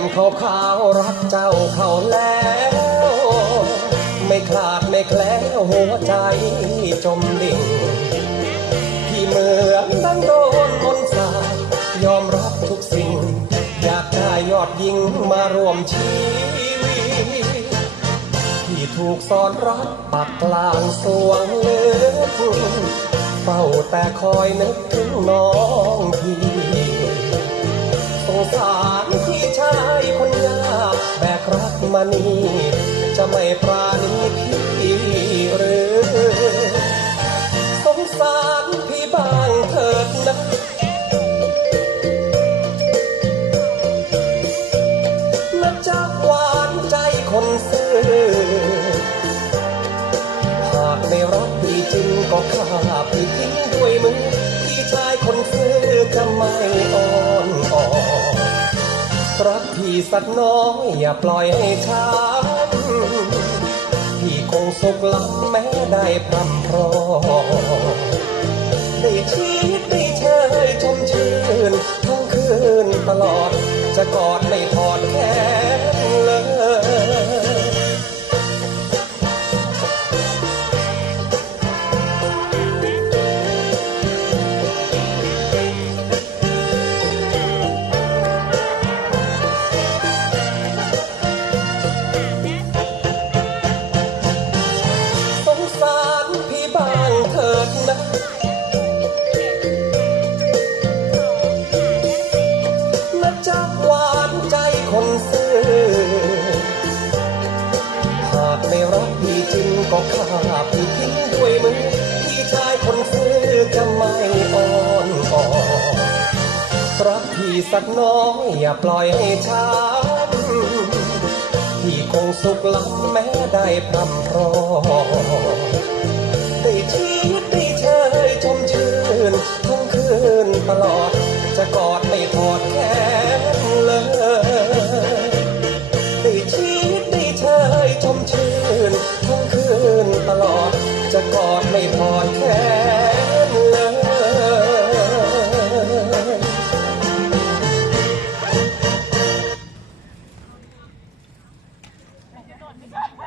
มขาขาวรักเจ้าเขาแล้ว ไม่คลาดไม่แคล้วหัวใจจมดิ่ง ที่เหมือนดังโดนมนต์สาบยอมรับทุกสิ่ง อยากได้ยอดยิงมาร่วมชีวิตที่ถูกสอนรักปักกลางสวงเลือเฝ้าแต่คอยนึกถึงน้องานีจะไม่ปราณีพี่หรือสงสารพี่บ้างเถิดนะนะจักหวานใจคนส รักพี่สักน้อยอย่าปล่อยให้ช้ำพี่คงสุขล้ำแม้ได้พร่ำพรอได้ชีดได้เชยชมชื่นทั้งคืนตลอดจะกอดไม่ถอดแค่ รักพี่จริงก็ฆ่าพี่ทิ้งด้วยมือพี่ชายคนซื่อจะไม่อ่อนอ่อนรักพี่สักน้อยอย่าปล่อยให้ช้ำพี่คงสุขล้ำแม้ได้พรำพรอได้ชีดได้เชยชมชื่นทั้งคืนตลอดจะกอดไม่ถอดแขนเลย ไม่ทอดแขนเลยไม่ใช่